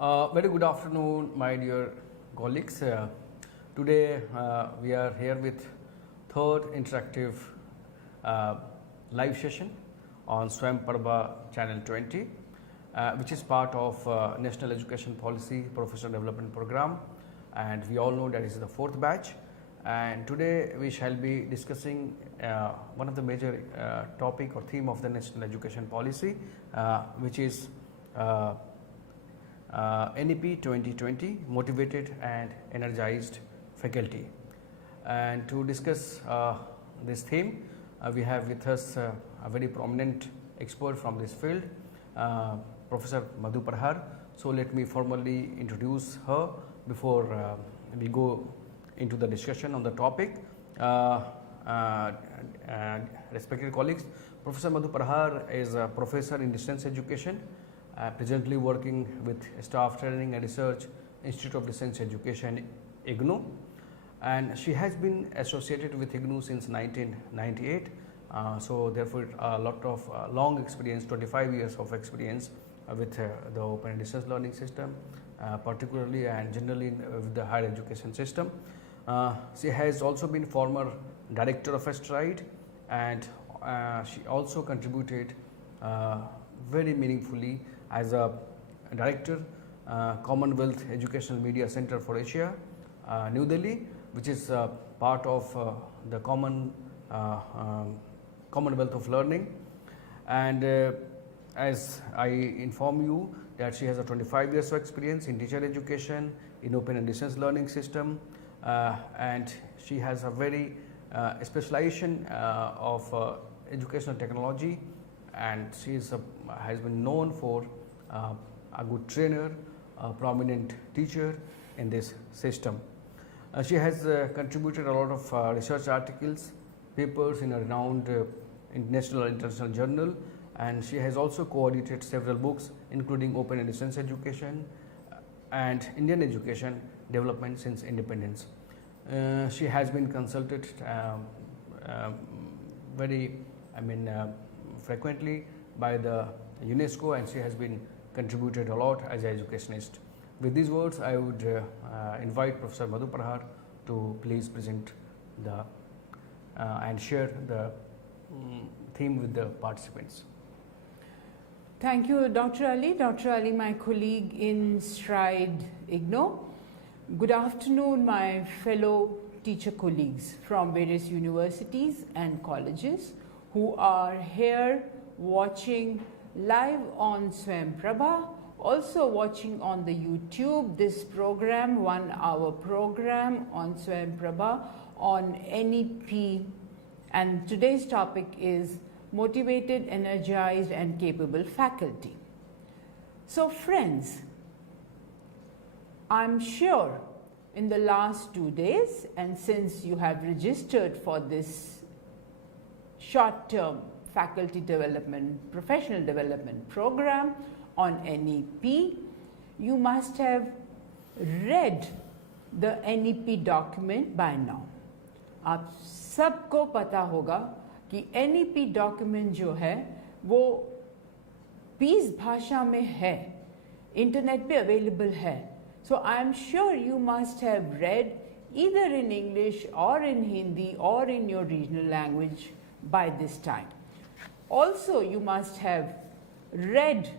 Very good afternoon, my dear colleagues. Today we are here with third interactive live session on Swam Parba Channel 20, which is part of National Education Policy Professional Development Program, and we all know that this is the fourth batch. And today we shall be discussing one of the major topic or theme of the National Education Policy, which is NEP 2020, Motivated and Energized Faculty. And to discuss this theme, we have with us a very prominent expert from this field, Professor Madhu Parhar. So let me formally introduce her before we go into the discussion on the topic. Respected colleagues, Professor Madhu Parhar is a professor in distance education, presently working with Staff Training and Research Institute of Distance Education, IGNOU, and she has been associated with IGNOU since 1998. So therefore a lot of long experience, 25 years of experience with the open and distance learning system, particularly and generally with the higher education system. She has also been former director of STRIDE, and she also contributed very meaningfully as a director, Commonwealth Educational Media Center for Asia, New Delhi, which is part of the Commonwealth of Learning. And as I inform you that she has a 25 years of experience in teacher education, in open and distance learning system, and she has a very specialization of educational technology, and she has been known for a good trainer, a prominent teacher in this system. She has contributed a lot of research articles, papers in a renowned national and international journal, and she has also co-edited several books including Open and Distance Education and Indian Education Development since Independence. She has been consulted frequently by the UNESCO, and she has been contributed a lot as an educationist. With these words, I would invite Professor Madhu Parhar to please present the and share the theme with the participants. Thank you, Dr. Ali. Dr. Ali, my colleague in STRIDE IGNOU. Good afternoon, my fellow teacher colleagues from various universities and colleges who are here watching live on Swam Prabha, also watching on the YouTube this program, 1 hour program on Swam Prabha on NEP, and today's topic is Motivated, Energized and Capable Faculty. So friends, I'm sure in the last 2 days, and since you have registered for this short-term faculty development, professional development program on NEP, you must have read the NEP document by now. आप सबको पता होगा कि NEP document जो है वो 20 भाषा में है, इंटरनेट पे अवेलेबल है. So I am sure you must have read either in English or in Hindi or in your regional language by this time. Also, you must have read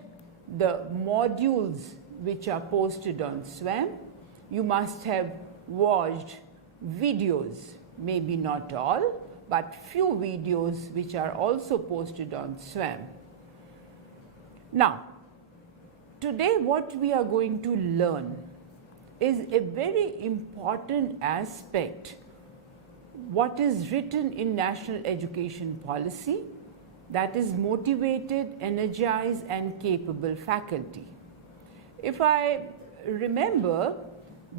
the modules which are posted on SWAM. You must have watched videos, maybe not all, but few videos which are also posted on SWAM. Now, today what we are going to learn is a very important aspect, what is written in National Education Policy, that is motivated, energized and capable faculty. If I remember,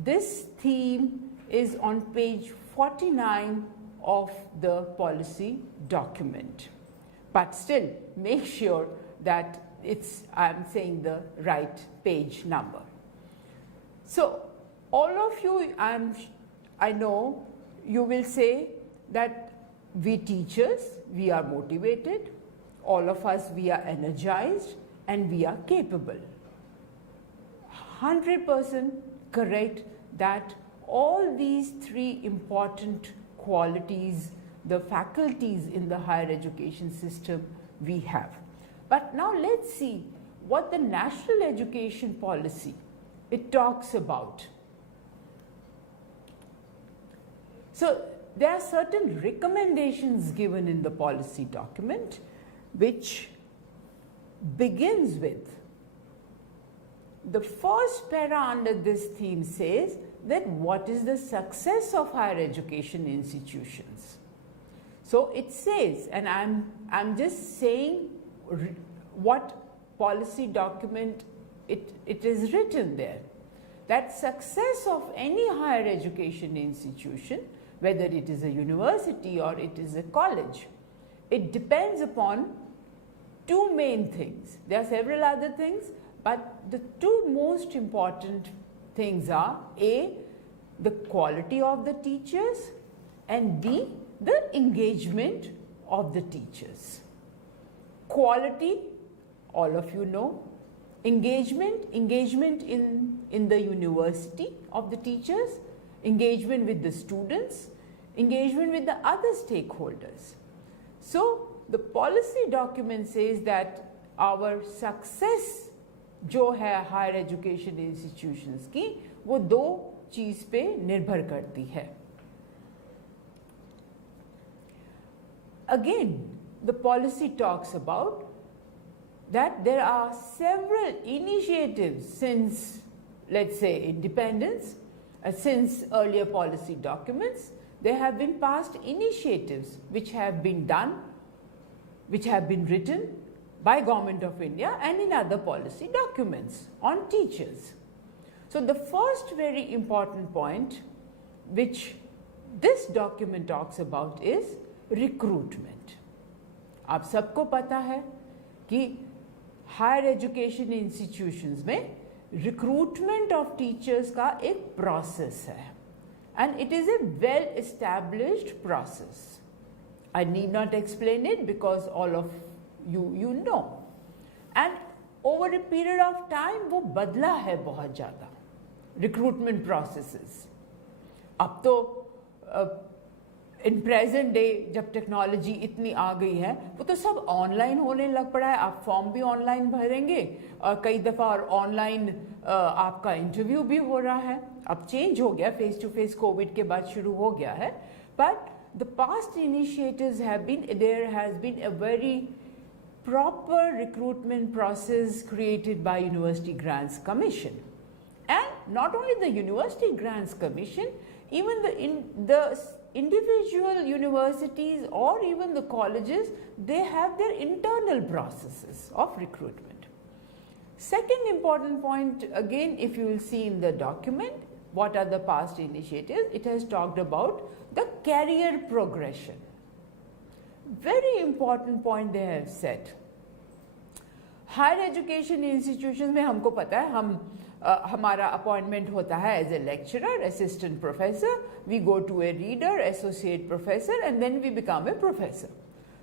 this theme is on page 49 of the policy document. But still, make sure that I'm saying the right page number. So, all of you, I know you will say that we teachers, we are motivated, all of us, we are energized and we are capable. 100% correct that all these three important qualities, the faculties in the higher education system we have. But now let's see what the national education policy it talks about. So there are certain recommendations given in the policy document which begins with the first para under this theme says that what is the success of higher education institutions. So it says, and I'm just saying what policy document it is written there, that success of any higher education institution, whether it is a university or it is a college, it depends upon two main things. There are several other things, but the two most important things are A, the quality of the teachers, and B, the engagement of the teachers. Quality, all of you know. Engagement in the university of the teachers, engagement with the students, engagement with the other stakeholders. So the policy document says that our success जो है higher education institutions की वो दो चीज पे निर्भर करती है. Again, the policy talks about that there are several initiatives since, let's say, independence, since earlier policy documents. There have been past initiatives which have been done, which have been written by Government of India and in other policy documents on teachers. So the first very important point which this document talks about is recruitment. आप सबको पता है कि higher education institutions में recruitment of teachers का एक process है and it is a well established process. I need not explain it because all of you know. And over a period of time वो बदला है बहुत ज़्यादा recruitment processes. अब तो इन प्रेजेंट डे जब टेक्नोलॉजी इतनी आ गई है वो तो सब ऑनलाइन होने लग पड़ा है. आप फॉर्म भी ऑनलाइन भरेंगे और कई दफ़ा और ऑनलाइन आपका इंटरव्यू भी हो रहा है. अब चेंज हो गया, फेस टू फेस कोविड के बाद शुरू हो गया है. But the past initiatives have been, there has been a very proper recruitment process created by University Grants Commission. And not only the University Grants Commission, even the individual universities or even the colleges, they have their internal processes of recruitment. Second important point, again, if you will see in the document, what are the past initiatives? It has talked about the career progression. Very important point they have said. Higher education institution में हमको पता है हमारा appointment होता है as a lecturer, assistant professor, we go to a reader, associate professor and then we become a professor.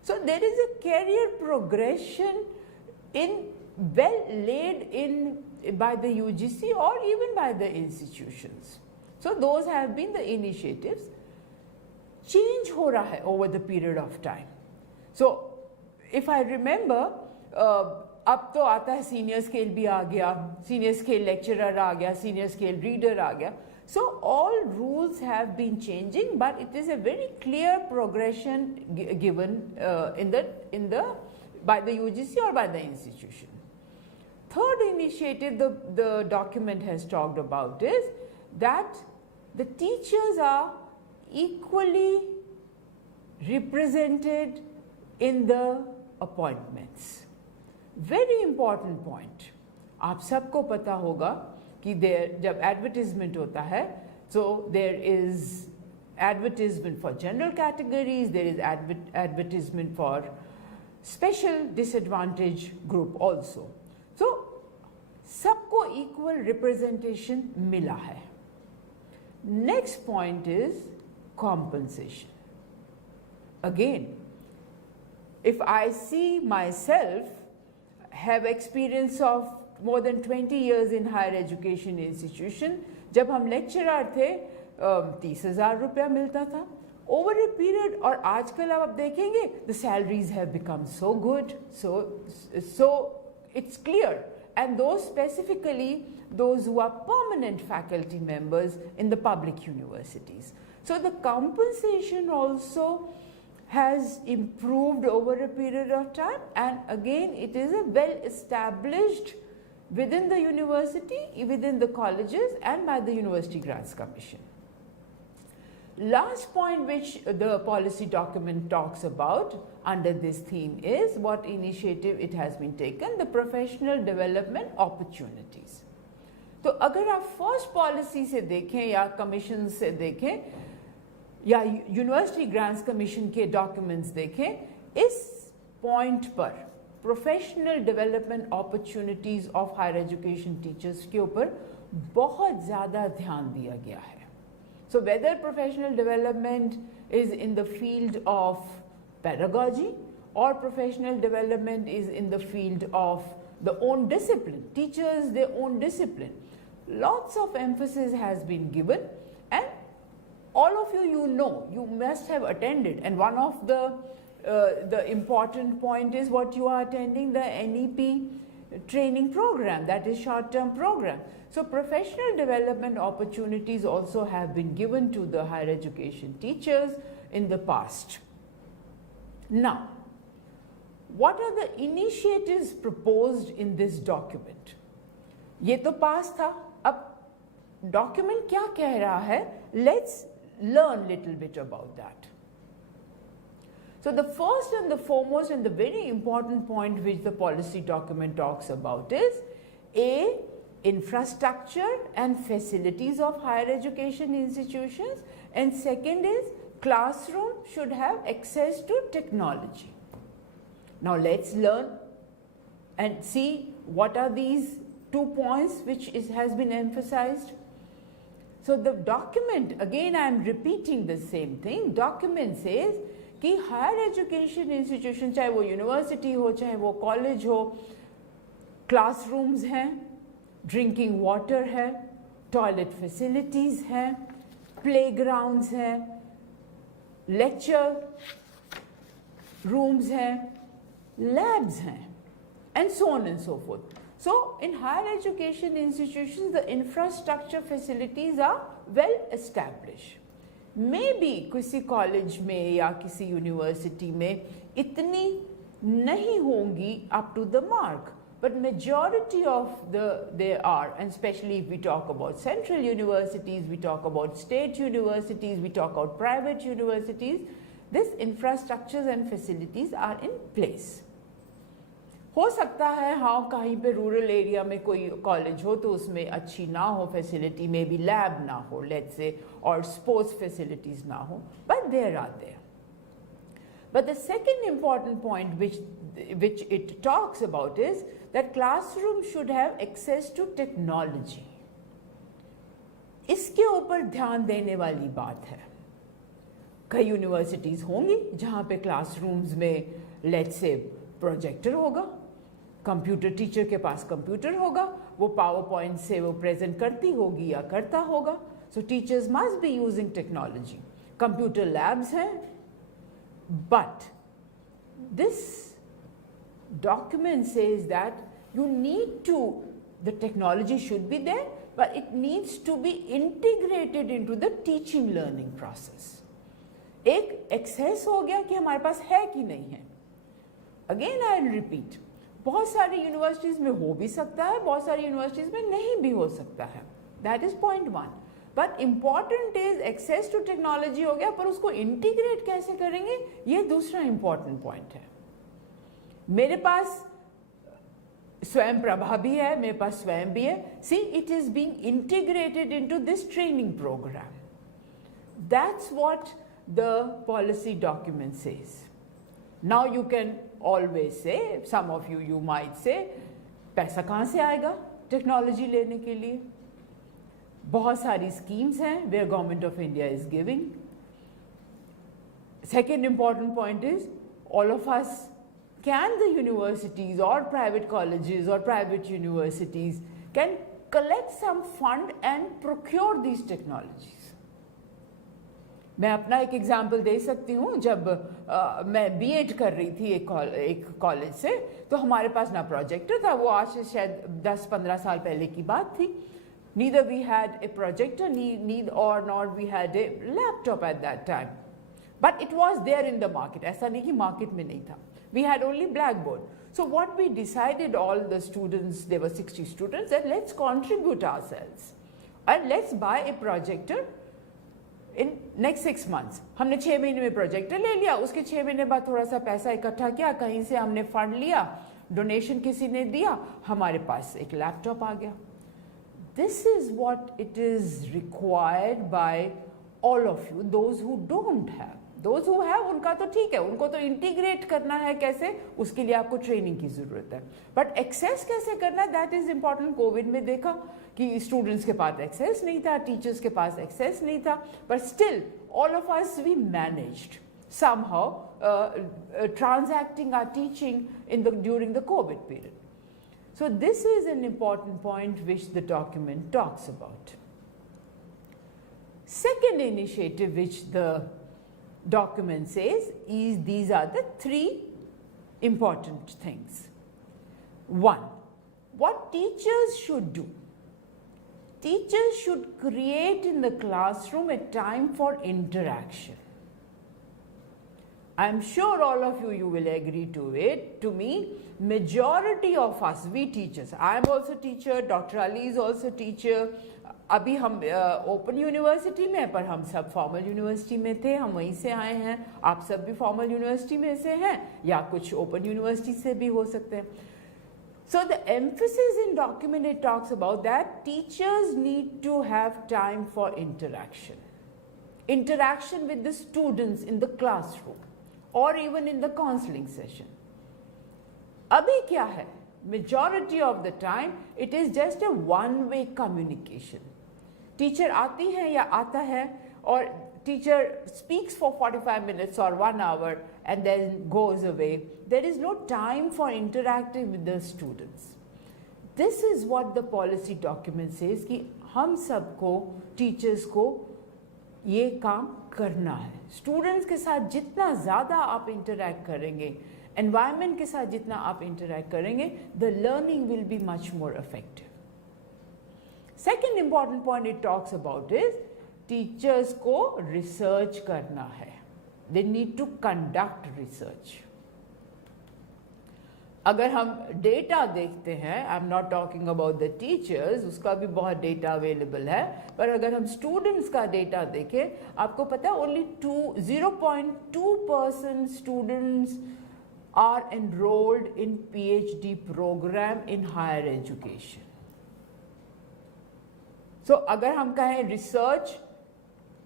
So there is a career progression in well laid in by the UGC or even by the institutions. So those have been the initiatives. Change हो रहा है over the period of time. So if I remember, अब तो आता है senior scale भी आ गया, senior scale lecturer आ गया, सीनियर स्केल रीडर आ गया. So all rules have been changing, but it is a very clear progression given by the UGC or by the institution. Third initiative the document has talked about is that the teachers are equally represented in the appointments. Very important point. आप सबको पता होगा कि जब advertisement होता है, so there is advertisement for general categories, there is advertisement for special disadvantaged group also. So सबको equal representation मिला है. Next point is compensation. Again, if I see myself have experience of more than 20 years in higher education institution. जब हम lecturer थे 30,000 रुपया मिलता था. Over a period, और आजकल आप देखेंगे the salaries have become so good, so it's clear, and those specifically those who are permanent faculty members in the public universities. So the compensation also has improved over a period of time, and again it is a well established within the university, within the colleges, and by the University Grants Commission. Last point which the policy document talks about under this theme is what initiative it has been taken, the professional development opportunities. तो अगर आप first policy से देखें या commission से देखें या university grants commission के डॉक्यूमेंट्स देखें, इस पॉइंट पर professional development opportunities of higher education teachers के ऊपर बहुत ज़्यादा ध्यान दिया गया है. So whether professional development is in the field of pedagogy or professional development is in the field of the own discipline, teachers their own discipline, lots of emphasis has been given, and all of you know, you must have attended, and one of the important point is what you are attending, the NEP training program, that is short term program. So professional development opportunities also have been given to the higher education teachers in the past. Now, what are the initiatives proposed in this document? ये तो पास था, अब document क्या कह रहा है? Let's learn little bit about that. So the first and the foremost and the very important point which the policy document talks about is A, infrastructure and facilities of higher education institutions, and second is classroom should have access to technology. Now let's learn and see what are these 2 points which has been emphasized. So the document, again I am repeating the same thing, document says कि higher education institution चाहे वो university हो चाहे वो college हो, classrooms हैं, drinking water है, toilet facilities हैं, प्लेग्राउंड्स हैं, लेक्चर रूम्स हैं, labs हैं, and so on and so forth. So in higher education institutions the infrastructure facilities are well established. Maybe किसी कॉलेज में या किसी यूनिवर्सिटी में इतनी नहीं होंगी up to the mark, but majority of there are, and especially if we talk about central universities, we talk about state universities, we talk about private universities, these infrastructures and facilities are in place. हो सकता है हाँ कहीं पे rural area में कोई college हो तो उसमें अच्छी ना हो फैसिलिटी, मे बी लैब ना हो लेट्स से, और स्पोर्ट्स फैसिलिटीज ना हो, but there are there. But the second important point which it talks about is that classroom should have access to technology. इसके ऊपर ध्यान देने वाली बात है. कई यूनिवर्सिटीज़ होंगी जहाँ पे क्लासरूम्स में लेट्स से प्रोजेक्टर होगा, कंप्यूटर टीचर के पास कंप्यूटर होगा, वो पावर पॉइंट से वो प्रेजेंट करती होगी या करता होगा. सो teachers must be using technology. Computer labs हैं, but this document says that you need to, the technology should be there, but it needs to be integrated into the teaching learning process. एक access हो गया कि हमारे पास है कि नहीं है. अगेन आई विल रिपीट, बहुत सारी यूनिवर्सिटीज़ में हो भी सकता है, बहुत सारी यूनिवर्सिटीज़ में नहीं भी हो सकता है. That is point one. But important is access to technology हो गया, पर उसको इंटीग्रेट कैसे करेंगे ये दूसरा इम्पॉर्टेंट पॉइंट है. मेरे पास स्वयं प्रभा भी है, मेरे पास स्वयं भी है. See it is being integrated into this training programme. That's what the policy document says. Now you can always say, some of you might say, पैसा कहाँ से आएगा टेक्नोलॉजी लेने के लिए? बहुत सारी स्कीम्स हैं where government of India is giving. Second important point is all of us can the universities or private colleges or private universities can collect some fund and procure these technologies? मैं अपना एक example दे सकती हूँ. जब मैं BEd कर रही थी एक कॉलेज से, तो हमारे पास ना प्रोजेक्टर था. वो आज से शायद 10-15 साल पहले की बात थी. Neither we had a projector, nor we had a laptop at that time. But it was there in the market. ऐसा नहीं कि market में नहीं था. We had only blackboard. So what we decided, all the students, there were 60 students, that let's contribute ourselves and let's buy a projector in next 6 months. हमने 6 महीने में projector ले लिया. उसके 6 महीने बाद थोड़ा सा पैसा इकट्ठा किया, कहीं से हमने फंड लिया, डोनेशन किसी ने दिया, हमारे पास एक लैपटॉप आ गया. This is what it is required by all of you, those who don't have. Those who have, उनका तो ठीक है, उनको तो इंटीग्रेट करना है कैसे, उसके लिए आपको ट्रेनिंग की ज़रूरत है. बट एक्सेस कैसे करना है, दैट इज़ इम्पॉर्टेंट. कोविड में देखा कि स्टूडेंट्स के पास एक्सेस नहीं था, टीचर्स के पास एक्सेस नहीं था, but still all of us we managed somehow transacting our teaching during the COVID period. So this is an important point which the document talks about. Second initiative which the document says is these are the 3 important things. 1, what teachers should do. Teachers should create in the classroom a time for interaction. I am sure all of you will agree to it. To me, majority of us, we teachers, I am also teacher, Dr. Ali is also teacher. अभी हम open university में, पर हम सब formal university में थे, हम वहीं से आए हैं. आप सब भी फॉर्मल यूनिवर्सिटी में से हैं या कुछ ओपन यूनिवर्सिटी से भी हो सकते हैं. So the emphasis in document, it talks about that teachers need to have time for interaction. Interaction with the students in the classroom or even in the counseling session. अभी क्या है? Majority of the time it is just a one-way communication. Teacher आती है या आता है, और teacher speaks for 45 minutes or 1 hour and then goes away. There is no time for interacting with the students. This is what the policy document says कि हम सबको, teachers को ये काम करना है. Students के साथ जितना ज़्यादा आप interact करेंगे, environment के साथ जितना आप interact करेंगे, the learning will be much more effective. Second important point it talks about is teachers को research करना है. They need to conduct research. अगर हम डेटा देखते हैं, I am not talking about the teachers, उसका भी बहुत डेटा अवेलेबल है, पर अगर हम स्टूडेंट्स का डेटा देखें, आपको पता है only 0.2% students are enrolled in PhD program in higher education. So अगर हम कहें रिसर्च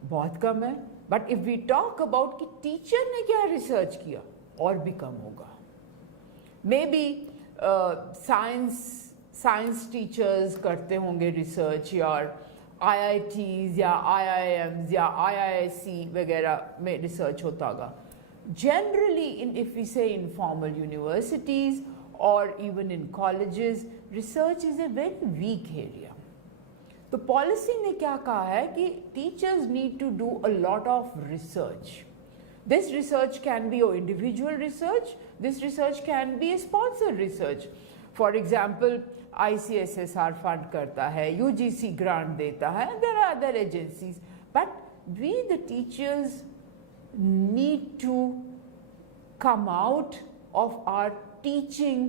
बहुत कम है, but if we talk about कि टीचर ने क्या रिसर्च किया, और भी कम होगा. मे बी साइंस टीचर्स करते होंगे रिसर्च, या IITs या IIMs या IISc वगैरह में रिसर्च होता होगा. Generally, if we say in formal universities or even in colleges, research is a very weak area. तो policy ने क्या कहा है कि teachers need to do a lot of research. This research can be your individual research. This research can be a sponsored research. For example, ICSSR fund करता है, UGC grant देता है, there are other agencies. But we, the teachers, need to come out of our teaching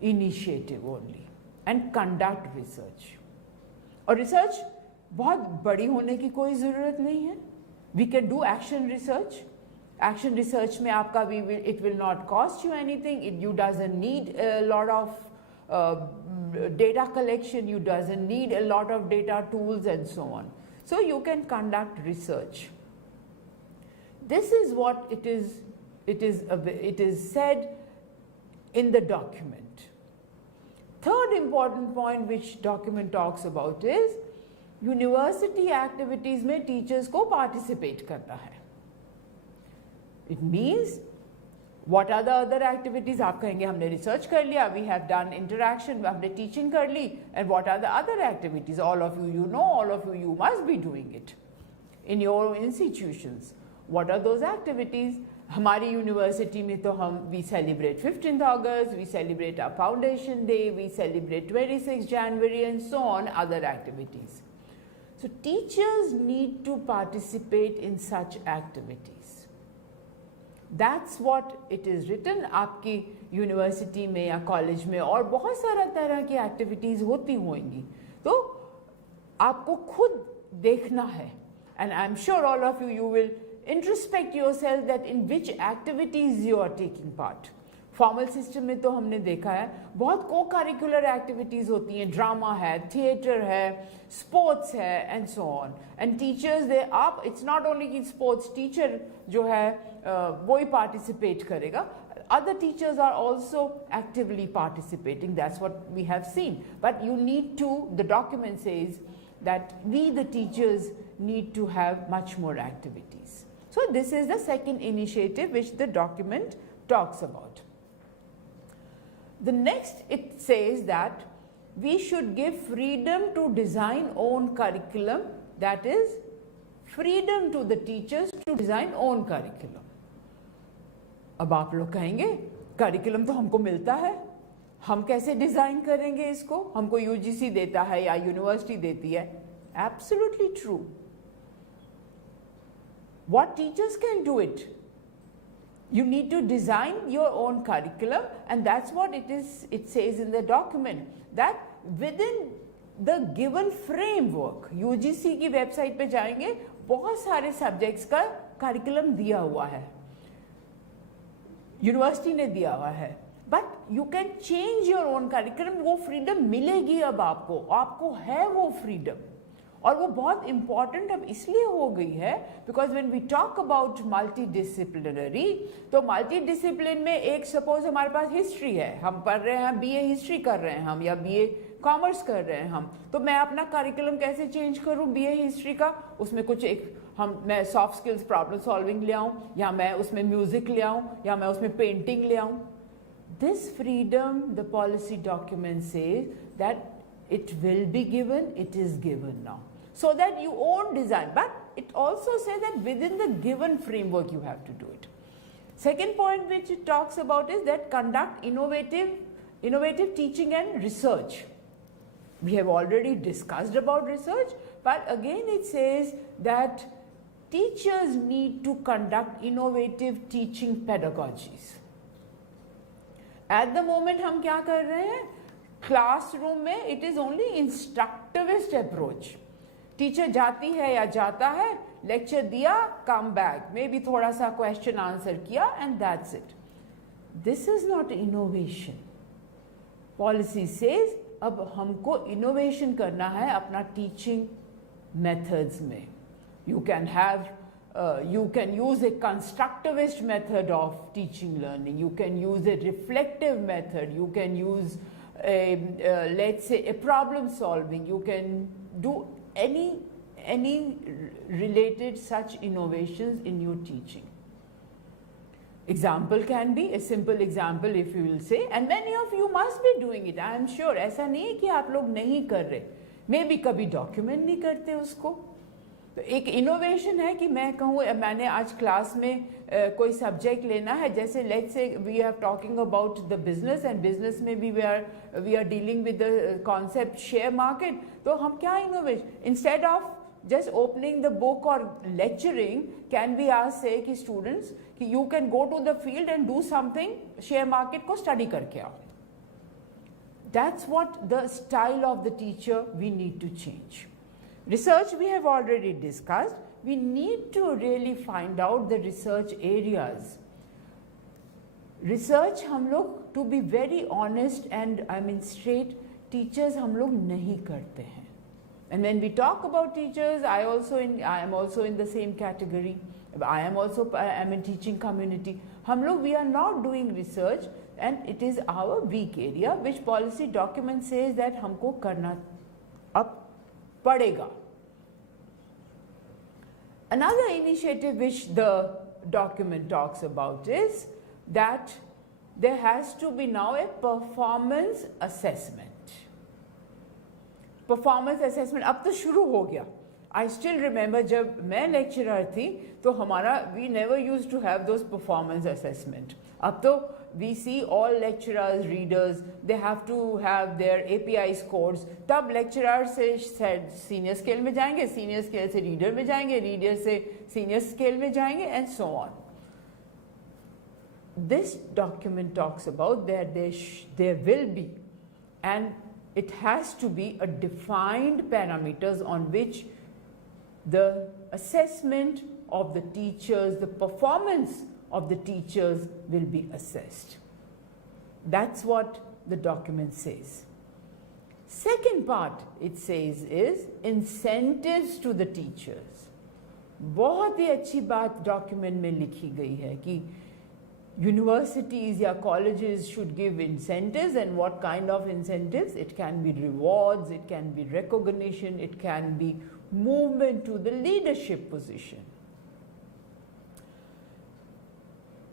initiative only and conduct research. और research बहुत बड़ी होने की कोई ज़रूरत नहीं है. We can do action research. Action research में आपका it will not cost you anything. You doesn't need a lot of data collection. You doesn't need a lot of data tools and so on. So you can conduct research. This is what it is said in the document. Third important point which document talks about is university activities में teachers को participate करना है. It means What are the other activities? आप कहेंगे हमने research कर लिया, we have done interaction, हमने teaching कर ली, and what are the other activities? All of you, you know, all of you, you must be doing it in your institutions. What are those activities? हमारी university में तो हम we celebrate 15th August, we celebrate our foundation day, we celebrate 26th January and so on, other activities. So teachers need to participate in such activities. That's what it is written. आपकी university में या college में और बहुत सारा तरह की activities होती होंगी, तो आपको खुद देखना है. And I'm sure all of you, you will introspect yourself that in which activities you are taking part. Formal system में तो हमने देखा है बहुत को करिकुलर एक्टिविटीज़ होती हैं, ड्रामा है, थिएटर है, स्पोर्ट्स है and so on. And teachers they आप, इट्स नॉट ओनली कि स्पोर्ट्स टीचर जो है वो ही पार्टिसिपेट करेगा, other teachers are also actively participating. That's what we have seen. But you need to, the document says that we the teachers need to have much more activities. So this is the second initiative which the document talks about. The next, it says that we should give freedom to design own curriculum, that is freedom to the teachers to design own curriculum. अब आप लोग कहेंगे curriculum तो हमको मिलता है, हम कैसे डिज़ाइन करेंगे इसको, हमको यूजीसी देता है या यूनिवर्सिटी देती है. Absolutely true. What teachers can do it? You need to design your own curriculum, and that's what it is. It says in the document that within the given framework, UGC की website पे जाएंगे, बहुत सारे subjects का curriculum दिया हुआ है, university ने दिया हुआ है, but you can change your own curriculum. वो फ्रीडम मिलेगी अब आपको, आपको है वो फ्रीडम. और वो बहुत इम्पॉर्टेंट अब इसलिए हो गई है because when we talk about multidisciplinary, तो मल्टी डिसिप्लिन में एक सपोज हमारे पास हिस्ट्री है, हम पढ़ रहे हैं, बीए हिस्ट्री कर रहे हैं हम, या बीए कॉमर्स कर रहे हैं हम, तो मैं अपना करिकुलम कैसे चेंज करूं बीए हिस्ट्री का, उसमें कुछ एक मैं सॉफ्ट स्किल्स प्रॉब्लम सॉल्विंग ले आऊं, या मैं उसमें म्यूजिक ले आऊं, या मैं उसमें पेंटिंग ले आऊं. This freedom the policy document says that it will be given, it is given now, so that you own design, but it also says that within the given framework you have to do it. Second point which it talks about is that conduct innovative teaching and research. We have already discussed about research, but again it says that teachers need to conduct innovative teaching pedagogies. At the moment हम क्या कर रहे हैं, classroom में it is only instructivist approach. Teacher जाती है या जाता है, लेक्चर दिया, कम बैक, मे बी थोड़ा सा क्वेश्चन आंसर किया and that's it. This is not innovation. Policy says अब हमको इनोवेशन करना है अपना टीचिंग मेथड्स में. You can have you can use a constructivist method of teaching learning, you can use a reflective method, you can use let's say a problem solving, you can do any related such innovations in your teaching. Example can be a simple example if you will say, and many of you must be doing it, I am sure. ऐसा नहीं है कि आप लोग नहीं कर रहे, may be कभी डॉक्यूमेंट नहीं करते उसको. तो एक इनोवेशन है कि मैं कहूँ मैंने आज क्लास में कोई सब्जेक्ट लेना है, जैसे let's say we are talking about the business, and business में भी we are dealing with the concept share market. तो हम क्या innovation, instead of just opening the book और lecturing, can be ask say कि स्टूडेंट्स कि you can go to the field and do something, share market को study करके आओ. That's what the style of the teacher we need to change. Research we have already discussed. We need to really find out the research areas. Research हम लोग, to be very honest and I mean straight, teachers हम लोग नहीं करते हैं. And when we talk about teachers, I am also in the same category. I am in teaching community. हम लोग we are not doing research, and it is our weak area which policy document says that हमको करना अब पड़ेगा. Another initiative which the document talks about is that there has to be now a performance assessment. Performance assessment अब तो शुरू हो गया. I still remember जब मैं lecturer थी तो हमारा we never used to have those performance assessment. अब तो we see all lecturers, readers, they have to have their API scores. तब lecturer से senior scale में जाएंगे, senior scale से reader में जाएंगे, reader से senior scale में जाएंगे, and so on. This document talks about that there will be, and it has to be a defined parameters on which the assessment of the teachers, the performance of the teachers will be assessed. That's what the document says. Second part it says is incentives to the teachers. बहुत ही अच्छी बात document में लिखी गई है कि universities या colleges should give incentives, and what kind of incentives? It can be rewards, it can be recognition, it can be movement to the leadership position.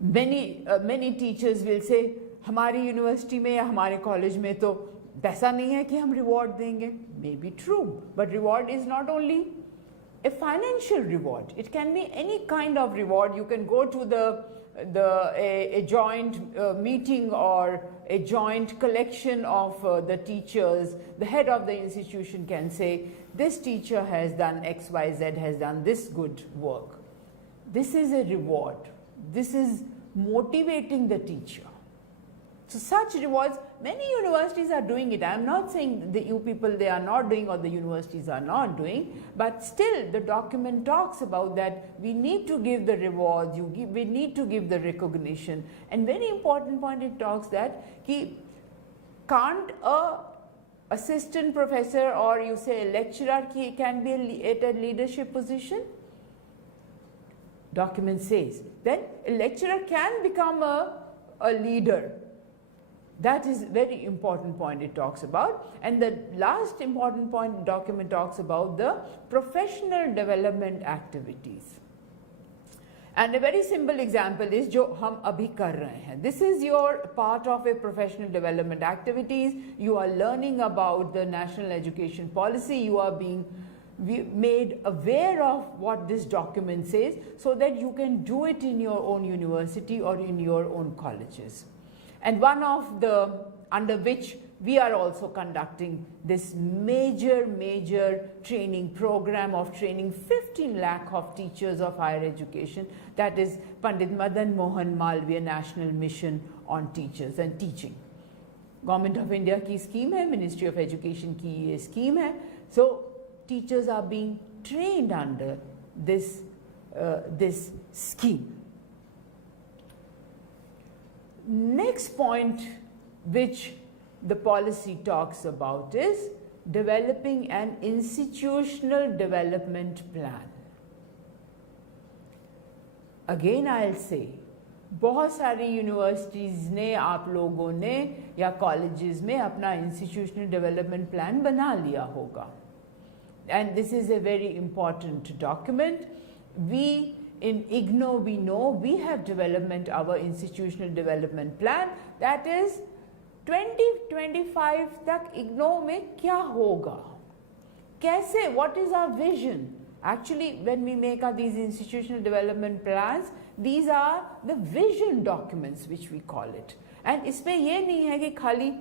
Many teachers will say हमारी university में या हमारे college में तो पैसा नहीं है कि हम रिवॉर्ड देंगे. May be true, but reward is not only a financial reward. It can be any kind of reward. You can go to a joint meeting or a joint collection of the teachers. The head of the institution can say, this teacher has done X, Y, Z, has done this good work. This is a reward. This is motivating the teacher. So such rewards, many universities are doing it. I am not saying that you people they are not doing or the universities are not doing, but still the document talks about that we need to give the rewards, we need to give the recognition. And very important point, it talks that can't a assistant professor or you say a lecturer can be at a leadership position? Document says then a lecturer can become a leader. That is very important point it talks about. And the last important point the document talks about the professional development activities. And a very simple example is जो हम अभी कर रहे हैं. This is your part of a professional development activities. You are learning about the national education policy. You are being made aware of what this document says so that you can do it in your own university or in your own colleges. And one of the under which we are also conducting this major training program of training 15 lakh of teachers of higher education, that is Pandit Madan Mohan Malviya National Mission on Teachers and Teaching. Government of India की scheme है, Ministry of Education की ये scheme है. So teachers are being trained under this scheme. Next point which the policy talks about is developing an institutional development plan. Again I'll say, बहुत सारी universities ने आप लोगों ने या कॉलेजेस में अपना इंस्टीट्यूशनल डेवलपमेंट प्लान बना लिया होगा. And this is a very important document. We in IGNOU, we know we have development our institutional development plan, that is 2025 तक IGNOU में क्या होगा, कैसे, what is our vision. Actually when we make these institutional development plans, these are the vision documents which we call it. And इसमें ये नहीं है कि खाली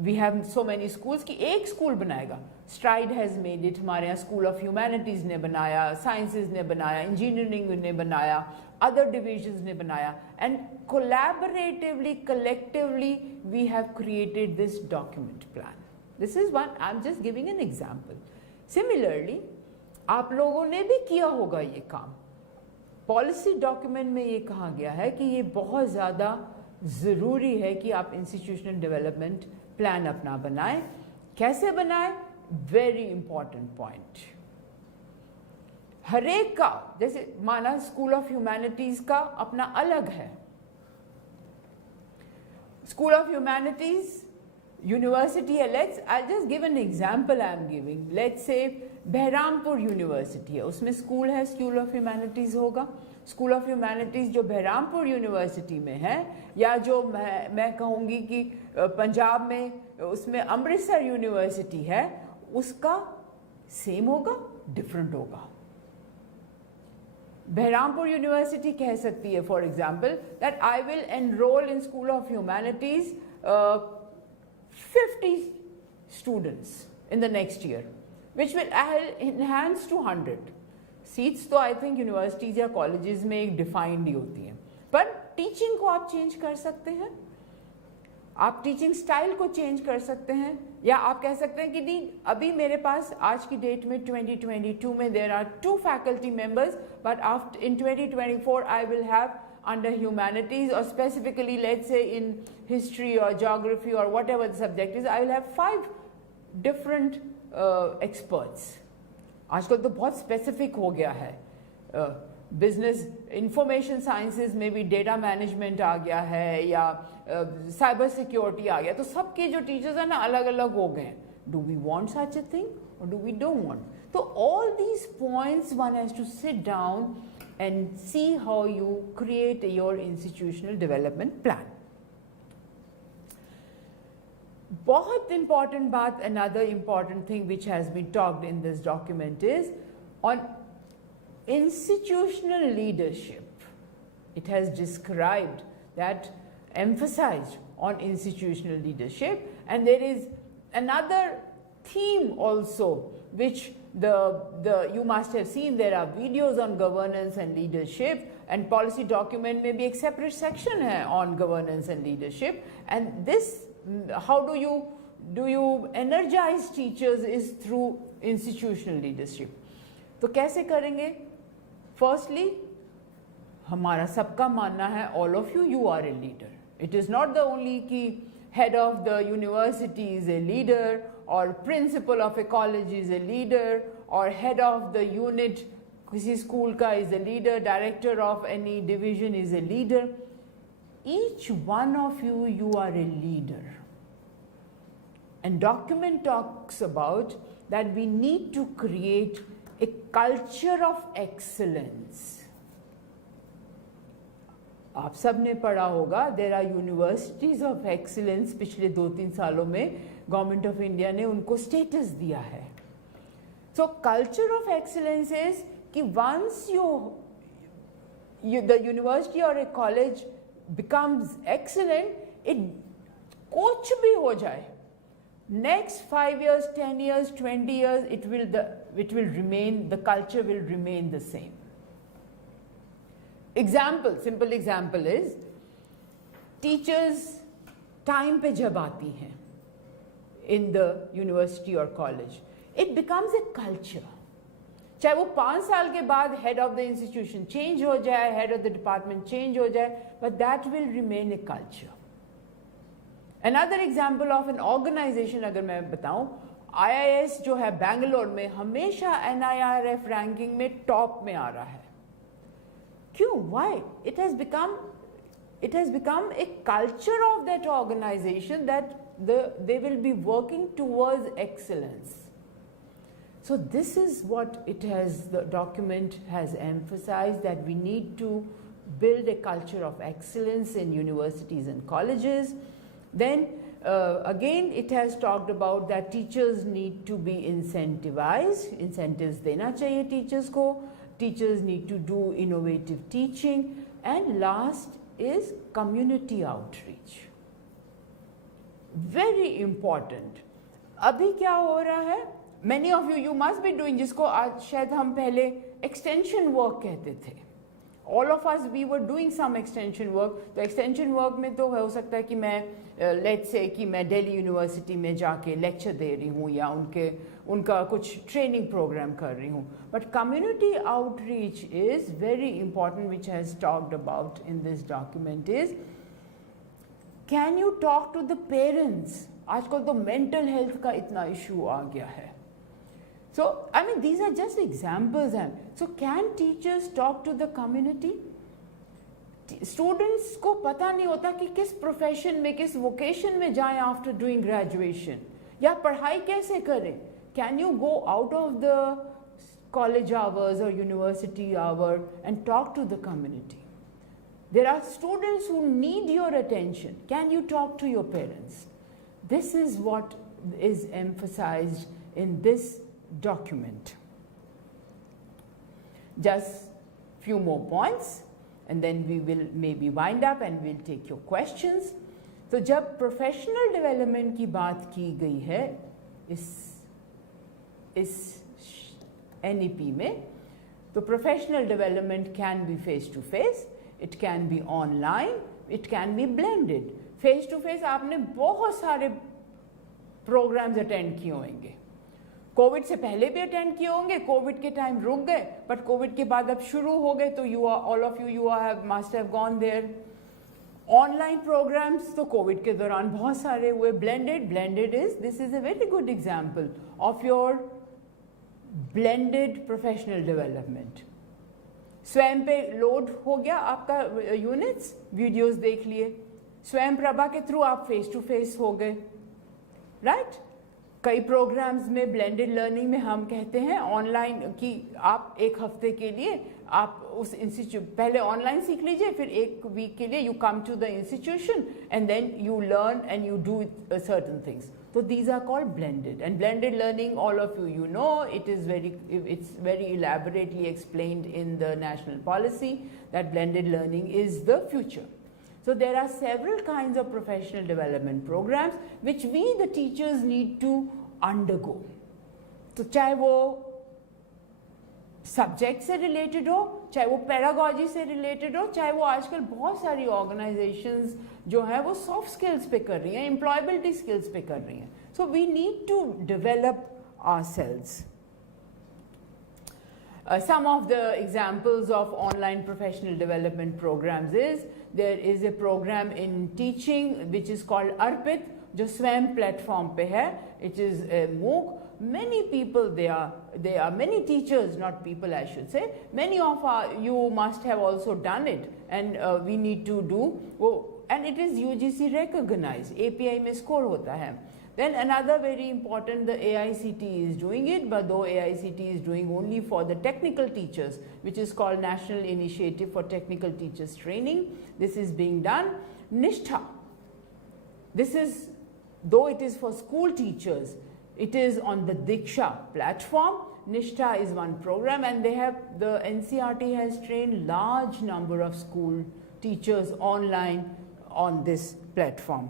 we have so many schools कि एक स्कूल बनाएगा. Stride has made it, हमारे यहाँ School of Humanities ने बनाया, Sciences ने बनाया, Engineering ने बनाया, other divisions ने बनाया, and collaboratively, collectively we have created this document plan. This is one, I am just giving an example. Similarly, आप लोगों ने भी किया होगा ये काम. Policy document में ये कहा गया है कि ये बहुत ज़्यादा ज़रूरी है कि आप institutional development plan अपना बनाएं. कैसे बनाएं? Very important point. हर एक का, जैसे माना स्कूल ऑफ ह्यूमैनिटीज का अपना अलग है. स्कूल ऑफ ह्यूमैनिटीज यूनिवर्सिटी है. Let's I just give an example I am giving. Let's say Berhampur university है, उसमें स्कूल है, स्कूल ऑफ ह्यूमैनिटीज होगा. स्कूल ऑफ ह्यूमैनिटीज़ जो बहरामपुर यूनिवर्सिटी में है, या जो मैं कहूँगी कि पंजाब में उसमें अमृतसर यूनिवर्सिटी है, उसका सेम होगा, डिफरेंट होगा। बहरामपुर यूनिवर्सिटी कह सकती है for example that I will enrol in school of humanities 50 students in the next year, which will enhance to 100 seats। तो आई थिंक यूनिवर्सिटीज़ या कॉलेजेस में एक डिफाइंड ही होती हैं, पर टीचिंग को आप चेंज कर सकते हैं, आप टीचिंग स्टाइल को चेंज कर सकते हैं, या आप कह सकते हैं कि नहीं, अभी मेरे पास आज की डेट में 2022 में there are 2 faculty members, but after in 2024 I will have under humanities, or specifically let's say in history or geography or whatever the subject is, I will have 5 different experts। आजकल तो बहुत specific हो गया है, business information sciences में भी data management आ गया है, या साइबर सिक्योरिटी आ गया, तो सबके जो टीचर्स हैं ना अलग अलग हो गए। Do we want such a thing और डू वी डोंट वांट? तो all these points one has to sit down and see how you create your institutional development plan। बहुत important बात, another important thing which has been talked in this document is on institutional leadership। It has described that, emphasized on institutional leadership, and there is another theme also which you must have seen, there are videos on governance and leadership, and policy document में भी एक separate section है on governance and leadership, and this how do you energize teachers is through institutional leadership। तो कैसे करेंगे? Firstly, हमारा सबका मानना है all of you are a leader। It is not the only कि head of the university is a leader, or principal of a college is a leader, or head of the unit किसी school का is a leader, director of any division is a leader। Each one of you are a leader, and document talks about that we need to create a culture of excellence। आप सब ने पढ़ा होगा, there are universities of excellence, पिछले 2-3 सालों में government of India ने उनको स्टेटस दिया है। सो कल्चर ऑफ एक्सीलेंस इज कि वंस द यूनिवर्सिटी और ए कॉलेज बिकम्स एक्सीलेंट, इट कुछ भी हो जाए, next 5 years, 10 years, 20 years, it will remain, the culture will remain the same। Example, simple example is, teachers time पे जब आती हैं इन द यूनिवर्सिटी और college, it becomes a culture. चाहे वो 5 साल के बाद head of the institution change हो जाए, head of the department change हो जाए, but that will remain a culture. Another example of an organization अगर मैं बताऊं, IIS जो है बैंगलोर में हमेशा NIRF रैंकिंग में टॉप में आ रहा है। क्यों? Why? It has become a culture of that organization that they will be working towards excellence। So this is what the document has emphasized, that we need to build a culture of excellence in universities and colleges। Then again it has talked about that teachers need to be incentivized, incentives देना चाहिए teachers को, teachers need to do innovative teaching, and last is community outreach। Very important। अभी क्या हो रहा है, many of you must be doing, जिसको आज शायद हम पहले extension work कहते थे, all of us we were doing some extension work। तो extension work में तो हो सकता है कि मैं let's say कि मैं दिल्ली यूनिवर्सिटी में जाके लेक्चर दे रही हूँ, या उनका कुछ ट्रेनिंग प्रोग्राम कर रही हूँ, but community outreach is very important, which has talked about in this document is, can you talk to the parents? आजकल तो मेंटल हेल्थ का इतना इशू आ गया है। So, I mean, these are just examples। So, can teachers talk to the community? Students को पता नहीं होता कि किस प्रोफेशन में, किस वोकेशन में जाएं आफ्टर डूइंग ग्रेजुएशन, या पढ़ाई कैसे करें। Can you go out of the college hours or university hour and talk to the community. There are students who need your attention. Can you talk to your parents? This is what is emphasized in this document. Just few more points and then we will maybe wind up and we'll take your questions. तो जब professional development की बात की गई है इस NEP में, तो professional development can be face to face, it can be online, it can be blended. Face to face आपने बहुत सारे प्रोग्राम्स अटेंड किए होंगे, कोविड से पहले भी अटेंड किए होंगे, कोविड के टाइम रुक गए बट कोविड के बाद अब शुरू हो गए, तो you are all of you must have gone there. Online programs तो कोविड के दौरान बहुत सारे हुए. Blended is, this is a very good example of your blended professional development. Swayam पे लोड हो गया आपका यूनिट्स, वीडियोस देख लिए, स्वयं प्रभा के थ्रू आप फेस टू फेस हो गए, राइट. कई प्रोग्राम्स में ब्लेंडेड लर्निंग में हम कहते हैं ऑनलाइन कि आप एक हफ्ते के लिए आप उस इंस्टीट्यूट पहले ऑनलाइन सीख लीजिए, फिर एक वीक के लिए you come to the institution and then you learn and you do certain things. So these are called blended, and blended learning, all of you know, it's very elaborately explained in the national policy that blended learning is the future. So there are several kinds of professional development programs which we the teachers need to undergo. तो चाहे वो subject से related हो, चाहे वो pedagogy से related हो, चाहे वो आजकल बहुत सारी ऑर्गेनाइजेशंस जो है वो सॉफ्ट स्किल्स पे कर रही हैं, एम्प्लॉयबिलिटी स्किल्स पे कर रही हैं. So we need to develop ourselves. Some of the examples of online professional development programs is, there is a program in teaching which is called Arpit, जो स्वयं प्लेटफॉर्म पे है. It is a MOOC. Many people, there are many teachers, not people I should say, many of you must have also done it, and we need to do, and it is UGC recognized, API में score होता है. Then another very important, the AICT is doing it, but though AICT is doing only for the technical teachers, which is called National Initiative for Technical Teachers Training. This is being done. Nishtha, this is, though it is for school teachers, it is on the Diksha platform. Nishtha is one program, and they have, the NCRT has trained large number of school teachers online on this platform.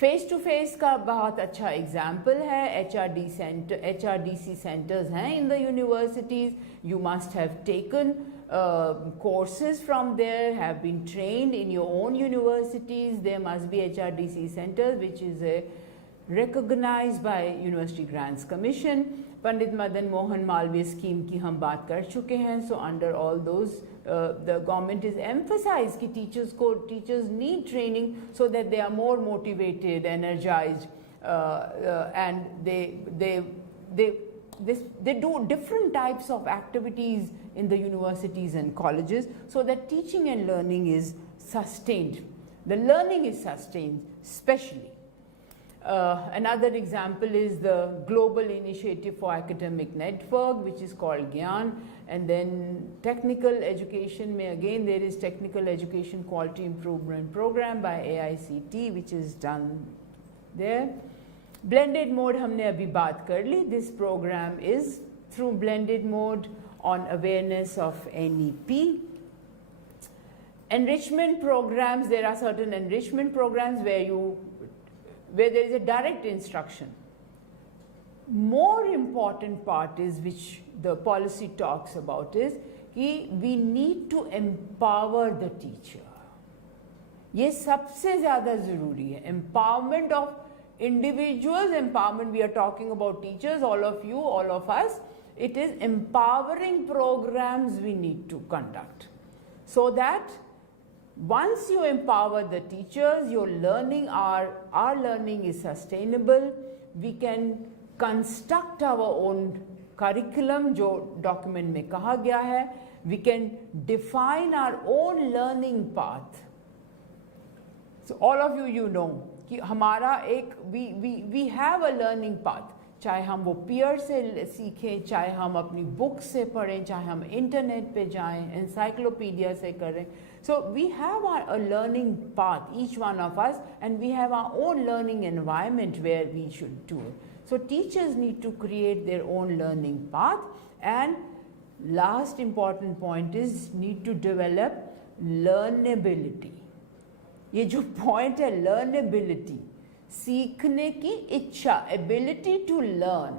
Face to face का बहुत अच्छा example है. HRDC centres हैं in the universities. You must have taken courses from there, have been trained in your own universities. There must be HRDC centers, which is recognized by University Grants Commission. Pandit Madan Mohan Malviya scheme की हम बात कर चुके हैं. So under all those the government is emphasized कि teachers need training so that they are more motivated, energized, and they do different types of activities in the universities and colleges so that teaching and learning is sustained. The learning is sustained, especially. Another example is the Global Initiative for Academic Network, which is called GYAN. And then technical education, again there is Technical Education Quality Improvement Program by AICT, which is done there. Blended mode हमने अभी बात कर ली. This program is through blended mode on awareness of NEP. Enrichment programs, there are certain enrichment programs where there is a direct instruction. More important part is, which the policy talks about, is कि we need to empower the teacher. ये सबसे ज़्यादा ज़रूरी है. Empowerment of individuals, empowerment, we are talking about teachers, all of you, all of us. It is empowering programs we need to conduct so that once you empower the teachers, your learning, our learning is sustainable. We can construct our own curriculum, जो document में कहा गया है. We can define our own learning path. So all of you know कि हमारा एक we have a learning path. चाहे हम वो पीयर से सीखें, चाहे हम अपनी बुक से पढ़ें, चाहे हम इंटरनेट पे जाएं, एनसाइक्लोपीडिया से करें. So we have a learning path, each one of us, and we have our own learning environment where we should do it. So teachers need to create their own learning path, and last important point is need to develop learnability. ये जो point है learnability, सीखने की इच्छा, ability to learn.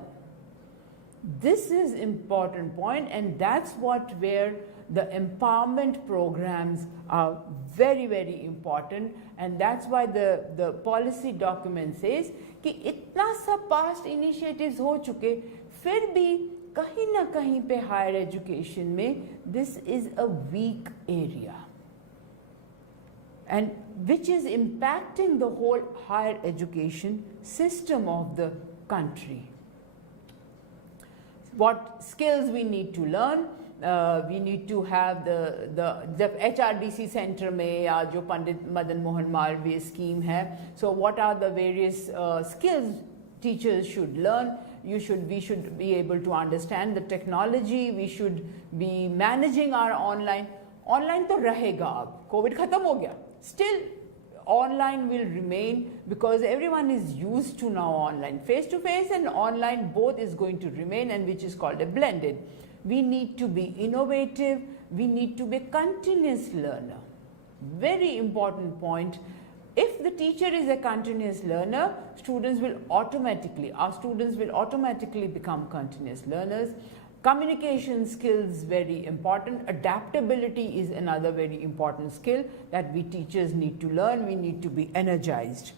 This is important point, and that's where the empowerment programs are very, very important, and that's why the policy document says कि इतना सब past initiatives हो चुके, फिर भी कहीं ना कहीं पे higher education में this is a weak area, and which is impacting the whole higher education system of the country. What skills we need to learn? We need to have the HRDC center में या जो Pandit Madan Mohan Malviya scheme है. So what are the various skills teachers should learn? We should be able to understand the technology. We should be managing our online. Online तो रहेगा अब, COVID खत्म हो गया. Still online will remain because everyone is used to now online. Face to face and online both is going to remain, and which is called a blended. We need to be innovative. We need to be a continuous learner. Very important point. If the teacher is a continuous learner, our students will automatically become continuous learners. Communication skills very important. Adaptability is another very important skill that we teachers need to learn. We need to be energized.